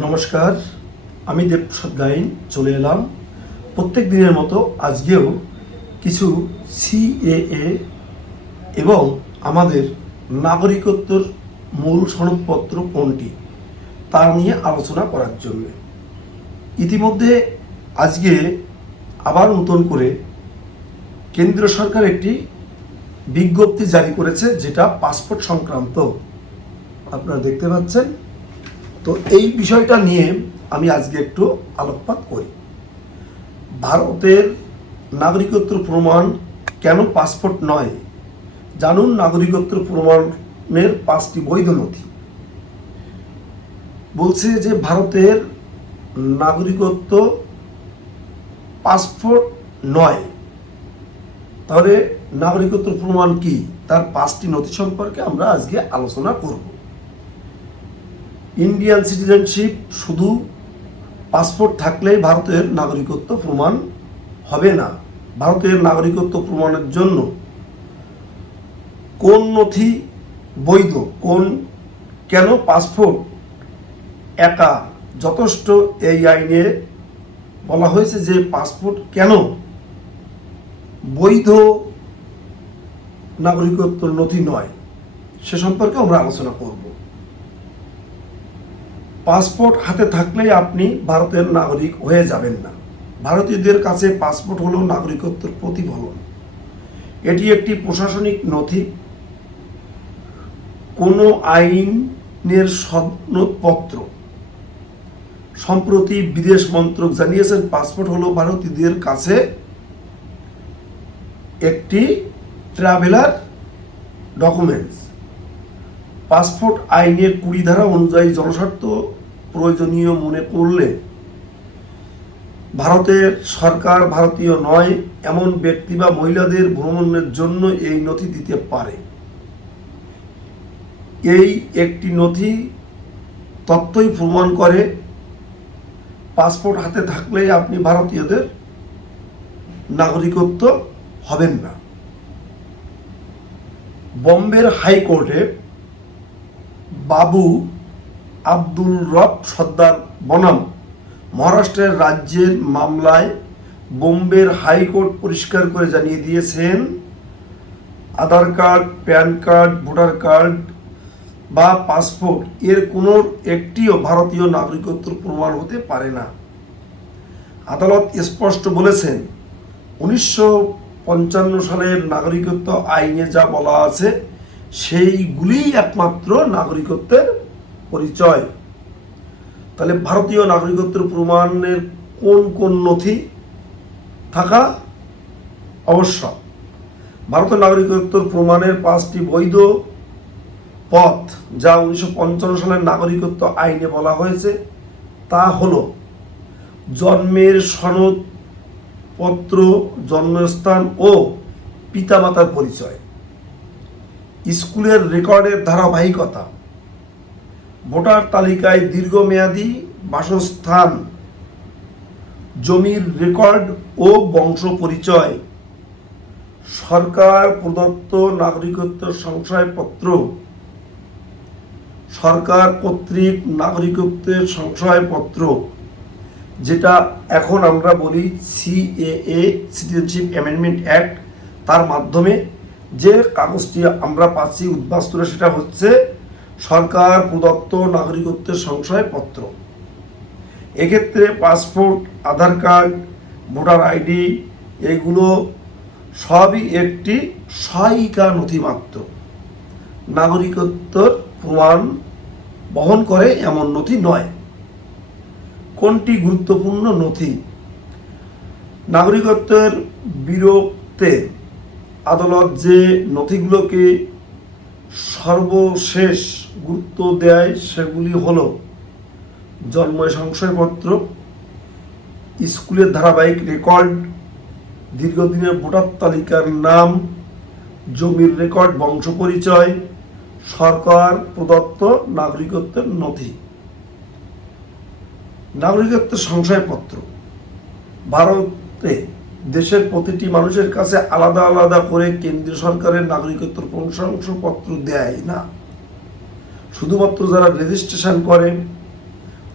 নমস্কার, আমি দেবপ্রসাদ গাইন চলে এলাম প্রত্যেক দিনের মতো আজকেও কিছু সিএএ এবং আমাদের নাগরিকত্বর মূল সনদপত্র কোনটি তা নিয়ে আলোচনা করার জন্য। ইতিমধ্যে আজকে আবার নতুন করে কেন্দ্র সরকার একটি বিজ্ঞপ্তি জারি করেছে, যেটা পাসপোর্ট সংক্রান্ত। আপনারা দেখতে পাচ্ছেন। তো এই বিষয়টা নিয়ে আমি আজকে একটু আলোকপাত করি। ভারতের নাগরিকত্ব প্রমাণ কেন পাসপোর্ট নয় জানুন। নাগরিকত্ব প্রমাণের 5টি বৈধ নথি বলছে যে ভারতের নাগরিকত্ব পাসপোর্ট নয়। তাহলে নাগরিকত্ব প্রমাণ কি, তার 5টি নথি সম্পর্কে আমরা আজকে আলোচনা করব। ইন্ডিয়ান সিটিজেনশিপ শুধু পাসপোর্ট থাকলেই ভারতের নাগরিকত্ব প্রমাণ হবে না। ভারতের নাগরিকত্ব প্রমাণের জন্য কোন নথি বৈধ, কেন পাসপোর্ট একা যথেষ্ট, এই আইনে বলা হয়েছে যে পাসপোর্ট কেন বৈধ নাগরিকত্ব নথি নয়, সে সম্পর্কে আমরা আলোচনা করব। পাসপোর্ট হাতে থাকলেই আপনি ভারতের নাগরিক হয়ে যাবেন না। ভারতীয়দের কাছে পাসপোর্ট হলো নাগরিকত্বের প্রতিফলন। এটি একটি প্রশাসনিক নথি, কোনো আইনের সনদপত্র। সম্প্রতি বিদেশ মন্ত্রক জানিয়েছেন পাসপোর্ট হলো ভারতীয়দের কাছে একটি ট্রাভেলার ডকুমেন্টস। পাসপোর্ট আইনের 20 ধারা অনুযায়ী জনস্বার্থ প্রয়োজনীয় মনে করলে ভারতের সরকার ভারতীয় নয় এমন ব্যক্তি বা মহিলাদের ভ্রমণের জন্য এই নথি দিতে পারে। এই একটি নথি তথ্যই প্রমাণ করে পাসপোর্ট হাতে থাকলেই আপনি ভারতীয়দের নাগরিকত্ব হবেন না। বোম্বের হাইকোর্টে বাবু আব্দুল রব সর্দার বনাম মহারাষ্ট্রের রাজ্যের মামলায় বোম্বের হাইকোর্ট পরিষ্কার করে জানিয়ে দিয়েছেন, Aadhaar card, PAN card, voter card বা পাসপোর্ট এর কোনো একটিও ভারতীয় নাগরিকত্বের প্রমাণ হতে পারে না। আদালত স্পষ্ট বলেছেন, 1955 সালের নাগরিকত্ব আইনে যা বলা আছে সেইগুলিই একমাত্র নাগরিকত্বের পরিচয়। তাহলে ভারতীয় নাগরিকত্বের প্রমাণের কোন নথি থাকা আবশ্যক? ভারতের নাগরিকত্বের প্রমাণের 5টি বৈধ পথ যা 1955 সালের নাগরিকত্ব আইনে বলা হয়েছে তা হলো জন্মের সনদপত্র, জন্মস্থান ও পিতামাতার পরিচয়, স্কুলের রেকর্ডের ধারাবাহিকতা, ভোটার তালিকায় দীর্ঘমেয়াদী বাসস্থান, জমির রেকর্ড ও বংশ পরিচয়, সরকার প্রদত্ত নাগরিকত্ব সংশয়পত্র, সরকার কর্তৃক নাগরিকত্বের সংশয়পত্র, যেটা এখন আমরা বলি সিএএ, সিটিজেনশিপ অ্যামেন্ডমেন্ট অ্যাক্ট। তার মাধ্যমে যে কাগজটি আমরা পাচ্ছি উদ্বাস্তুরা, সেটা হচ্ছে সরকার প্রদত্ত নাগরিকত্বের সংশয়পত্র। এক্ষেত্রে পাসপোর্ট, আধার কার্ড, ভোটার আইডি এগুলো সবই একটি সহায়িকা নথি মাত্র। নাগরিকত্বের প্রমাণ বহন করে এমন নথি নয়। কোনটি গুরুত্বপূর্ণ নথি? নাগরিকত্বের বিরোধে আদালত যে নথিগুলোকে সর্বশেষ গুরুত্ব দেয় সেগুলি হলো জন্ম সংশয়পত্র, স্কুলের ধারাবাহিক রেকর্ড, দীর্ঘদিনের ভোটার তালিকার নাম, জমির রেকর্ড, বংশ পরিচয়, সরকার প্রদত্ত নাগরিকত্বের নথি। নাগরিকত্বের সংশয়পত্র ভারতে দেশের প্রতিটি মানুষের কাছে আলাদা আলাদা করে কেন্দ্রীয় সরকারের নাগরিকত্বের প্রশংসাপত্র দেয় না। শুধুমাত্র যারা রেজিস্ট্রেশন করে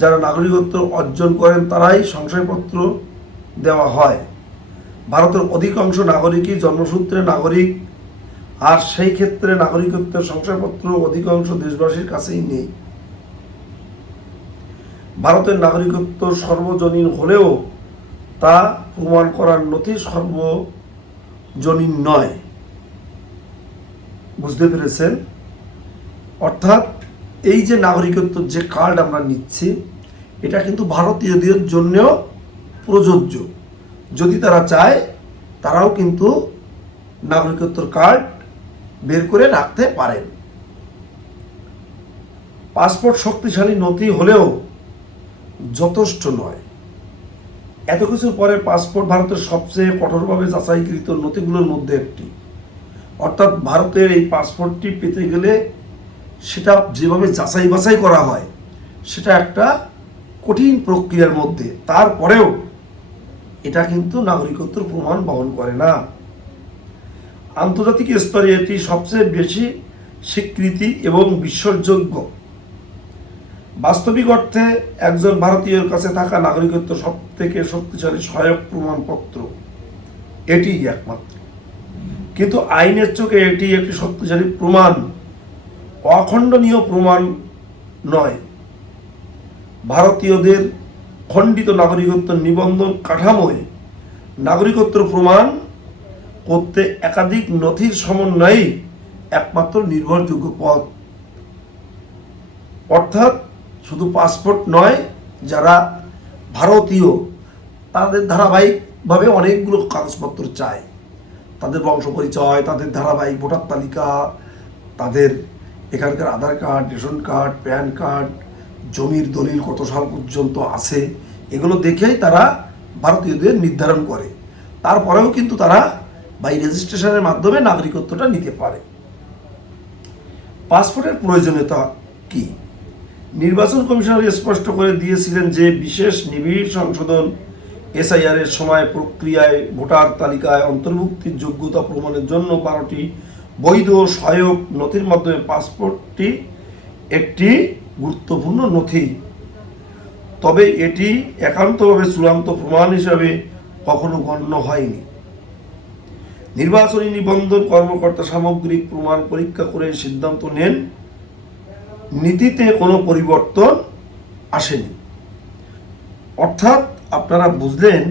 যারা নাগরিকত্ব অর্জন করেন তারাই শংসাপত্র দেওয়া হয়। ভারতের অধিকাংশ নাগরিকই জন্মসূত্রে নাগরিক, আর সেই ক্ষেত্রে নাগরিকত্বের শংসাপত্র অধিকাংশ দেশবাসীর কাছেই নেই। ভারতের নাগরিকত্ব সর্বজনীন হলেও তা প্রমাণ করার নথি সর্বজনীন নয়। বুঝতে পেরেছেন? অর্থাৎ এই যে নাগরিকত্ব যে কার্ড আমরা নিচ্ছি, এটা কিন্তু ভারতীয়দের জন্যও প্রযোজ্য। যদি তারা চায় তারাও কিন্তু নাগরিকত্বর কার্ড বের করে রাখতে পারেন। পাসপোর্ট শক্তিশালী নথি হলেও যথেষ্ট নয়। এত কিছুর পরে পাসপোর্ট ভারতের সবচেয়ে কঠোরভাবে যাচাইকৃত নথিগুলোর মধ্যে একটি। অর্থাৎ ভারতের এই পাসপোর্টটি পেতে গেলে সেটা যেভাবে যাচাই বাছাই করা হয় সেটা একটা কঠিন প্রক্রিয়ার মধ্যে। তারপরেও এটা কিন্তু নাগরিকত্বের প্রমাণ বহন করে না। আন্তর্জাতিক স্তরে এটি সবচেয়ে বেশি স্বীকৃতি এবং বিশ্বাসযোগ্য। বাস্তবিক অর্থে একজন ভারতীয়ের কাছে থাকা নাগরিকত্ব সব থেকে শক্তিশালী সহায়ক প্রমাণপত্র, এটি একমাত্র। কিন্তু আইনের চোখে এটি একটি শক্তিশালী প্রমাণ, অখণ্ডনীয় প্রমাণ নয়। ভারতীয়দের খণ্ডিত নাগরিকত্ব নিবন্ধন কাঠামোয় নাগরিকত্ব প্রমাণ করতে একাধিক নথির সমন্বয়ে একমাত্র নির্ভরযোগ্য পথ। অর্থাৎ শুধু পাসপোর্ট নয়, যারা ভারতীয় তাদের ধারাবাহিকভাবে অনেকগুলো কাগজপত্র চায়। তাদের বংশ পরিচয়, তাদের ধারাবাহিক ভোটার তালিকা, তাদের এখানকার Aadhaar card, ration card, PAN card, জমির দলিল কত সাল পর্যন্ত আছে, এগুলো দেখেই তারা ভারতীয়দের নির্ধারণ করে। তারপরেও কিন্তু তারা বাই রেজিস্ট্রেশনের মাধ্যমে নাগরিকত্বটা নিতে পারে। পাসপোর্টের প্রয়োজনীয়তা কি? নির্বাচন কমিশনার স্পষ্ট করে দিয়েছিলেন যে বিশেষ নিবিড় সংশোধন এসআইআর এর সময় প্রক্রিয়ায় ভোটার তালিকায় অন্তর্ভুক্তির যোগ্যতা প্রমাণের জন্য 12টি বৈধ সহায়ক নথির মাধ্যমে পাসপোর্টটি একটি গুরুত্বপূর্ণ নথি। তবে এটি একান্তভাবে চূড়ান্ত প্রমাণ হিসাবে কখনো গণ্য হয়নি। নির্বাচনী নিবন্ধন কর্মকর্তা সামগ্রিক প্রমাণ পরীক্ষা করে সিদ্ধান্ত নেন। নীতিতে কোনো পরিবর্তন আসেনি। অর্থাৎ আপনারা বুঝলেন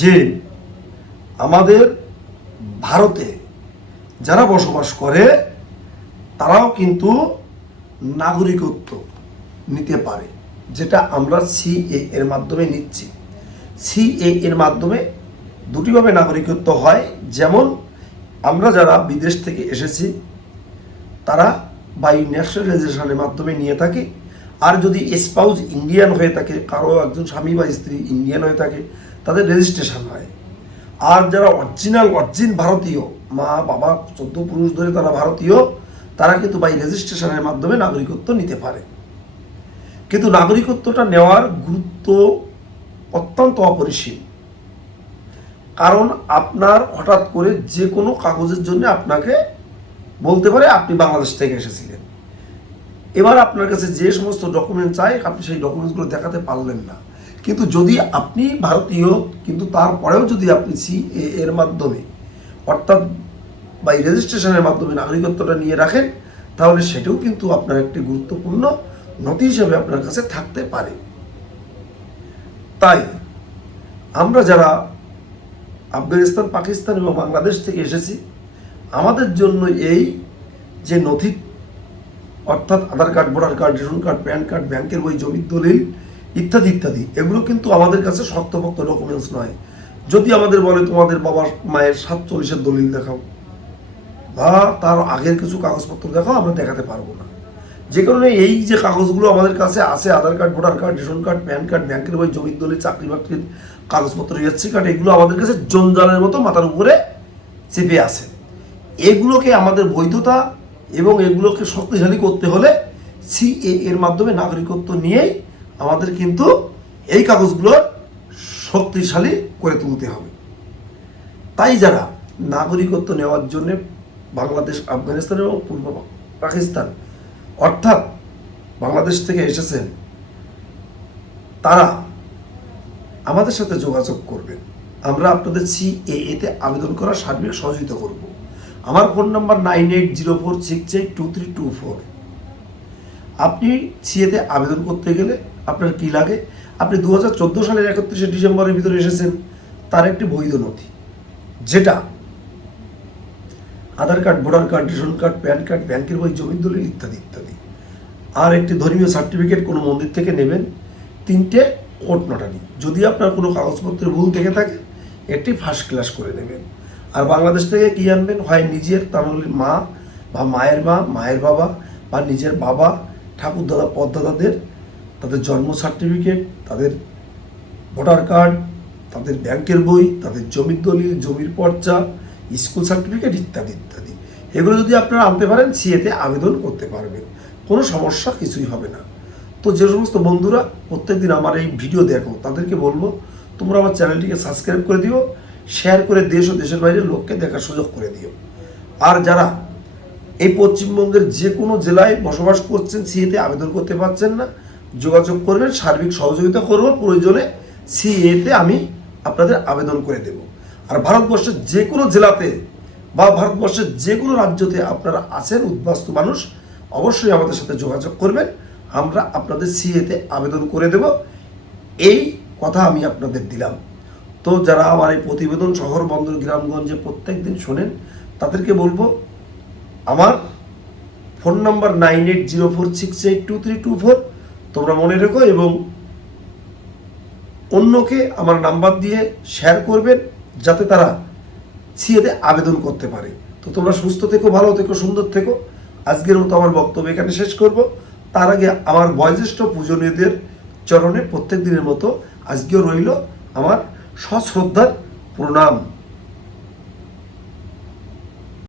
যে আমাদের ভারতে যারা বসবাস করে তারাও কিন্তু নাগরিকত্ব নিতে পারে, যেটা আমরা সিএ এর মাধ্যমে নিচ্ছি। সিএ এর মাধ্যমে দুটিভাবে নাগরিকত্ব হয়। যেমন আমরা যারা বিদেশ থেকে এসেছি তারা বাই ন্যাশনালাইজেশনের মাধ্যমে নিয়ে থাকি, আর যদি স্পাউস ইন্ডিয়ান হয়ে থাকে, কারো একজন স্বামী বা স্ত্রী ইন্ডিয়ান হয়ে থাকে, তাদের রেজিস্ট্রেশন হয়। আর যারা অরিজিন ভারতীয়, মা বাবা 14 পুরুষ ধরে তারা ভারতীয়, তারা কিন্তু বাই রেজিস্ট্রেশনের মাধ্যমে নাগরিকত্ব নিতে পারে। কিন্তু নাগরিকত্বটা নেওয়ার গুরুত্ব অত্যন্ত অপরিসীম। কারণ আপনার হঠাৎ করে যে কোনো কাগজের জন্য আপনাকে বলতে পারে আপনি বাংলাদেশ থেকে এসেছিলেন। এবার আপনার কাছে যে সমস্ত ডকুমেন্ট চাই আপনি সেই ডকুমেন্টসগুলো দেখাতে পারলেন না। কিন্তু যদি আপনি ভারতীয়, কিন্তু তারপরেও যদি আপনি সিএ এর মাধ্যমে অর্থাৎ বাই রেজিস্ট্রেশনের মাধ্যমে নাগরিকত্বটা নিয়ে রাখেন, তাহলে সেটাও কিন্তু আপনার একটি গুরুত্বপূর্ণ নথি হিসেবে আপনার কাছে থাকতে পারে। তাই আমরা যারা আফগানিস্তান, পাকিস্তান এবং বাংলাদেশ থেকে এসেছি, আমাদের জন্য এই যে নথি অর্থাৎ Aadhaar card, voter card, ration card, PAN card, ব্যাংকের বই, জমির দলিল ইত্যাদি ইত্যাদি, এগুলো কিন্তু আমাদের কাছে শক্তপোক্ত ডকুমেন্টস নয়। যদি আমাদের বলে তোমাদের বাবা মায়ের 47-এর দলিল দেখাও বা তার আগের কিছু কাগজপত্র দেখাও, আমরা দেখাতে পারবো না। যে কারণে এই যে কাগজগুলো আমাদের কাছে আছে, Aadhaar card, voter card, ration card, PAN card, ব্যাংকের বই, জমির দলিল, চাকরি বাকরির কাগজপত্র, এসসি কার্ড, এগুলো আমাদের কাছে জঞ্জালের মতো মাথার উপরে চেপে আছে। এগুলোকে আমাদের বৈধতা এবং এগুলোকে শক্তিশালী করতে হলে সিএ এর মাধ্যমে নাগরিকত্ব নিয়েই আমাদের কিন্তু এই কাগজগুলোর শক্তিশালী করে তুলতে হবে। তাই যারা নাগরিকত্ব নেওয়ার জন্য বাংলাদেশ, আফগানিস্তান এবং পূর্ব পাকিস্তান অর্থাৎ বাংলাদেশ থেকে এসেছেন, তারা আমাদের সাথে যোগাযোগ করবেন। আমরা আপনাদের সিএএতে আবেদন করার সার্বিক সহযোগিতা করব। আমার ফোন নাম্বার 9804682324। আপনি সিএতে আবেদন করতে গেলে আপনার কি লাগে? আপনি 2014 সালের 31শে ডিসেম্বরের ভিতরে এসেছেন, তার একটি বৈধ নথি, যেটা Aadhaar card, voter card, ration card, PAN card, ব্যাংকের বই, জমির দলিল ইত্যাদি ইত্যাদি। আর একটি ধর্মীয় সার্টিফিকেট কোনো মন্দির থেকে নেবেন। 3টে কোর্ট নটারি। যদি আপনার কোনো কাগজপত্রে ভুল থেকে থাকে, একটি ফার্স্ট ক্লাস করে নেবেন। আর বাংলাদেশ থেকে কি আনবেন? হয় নিজের, তার হলে মা বা মায়ের মা, মায়ের বাবা বা নিজের বাবা, ঠাকুর দাদা, পদদাদাদের তাদের জন্ম সার্টিফিকেট, তাদের ভোটার কার্ড, তাদের ব্যাংকের বই, তাদের জমির দলিল, জমির পর্চা, স্কুল সার্টিফিকেট ইত্যাদি ইত্যাদি। এগুলো যদি আপনারা আনতে পারেন, সিএতে আবেদন করতে পারবেন, কোনো সমস্যা কিছুই হবে না। তো যে সমস্ত বন্ধুরা প্রত্যেকদিন আমার এই ভিডিও দেখো, তাদেরকে বলবো তোমরা আমার চ্যানেলটিকে সাবস্ক্রাইব করে দিও, শেয়ার করে দেশ ও দেশের বাইরের লোককে দেখার সুযোগ করে দিও। আর যারা এই পশ্চিমবঙ্গের যে কোনো জেলায় বসবাস করছেন, সিএতে আবেদন করতে পারছেন না, যোগাযোগ করবেন, সার্বিক সহযোগিতা করব। প্রয়োজনে সিএতে আমি আপনাদের আবেদন করে দেব। আর ভারতবর্ষের যে কোনো জেলাতে বা ভারতবর্ষের যে কোনো রাজ্যতে আপনারা আছেন উদ্বাস্তু মানুষ, অবশ্যই আমাদের সাথে যোগাযোগ করবেন, আমরা আপনাদের সিএতে আবেদন করে দেব। এই কথা আমি আপনাদের দিলাম। তো যারা আমার এই প্রতিবেদন শহর, বন্দর, গ্রামগঞ্জে প্রত্যেক দিন শোনেন, তাদেরকে বলবো আমার ফোন নাম্বার 9804682324 তোমরা মনে রেখো এবং অন্যকে আমার নাম্বার দিয়ে শেয়ার করবেন, যাতে তারা সিএতে আবেদন করতে পারে। তো তোমরা সুস্থ থেকো, ভালো থেকো, সুন্দর থেকো। আজকের মতো আমার বক্তব্য এখানে শেষ করব। তার আগে আমার বয়োজ্যেষ্ঠ পূজনীয়দের চরণে প্রত্যেক দিনের মতো আজকেও রইল আমার সশ্রদ্ধার প্রণাম।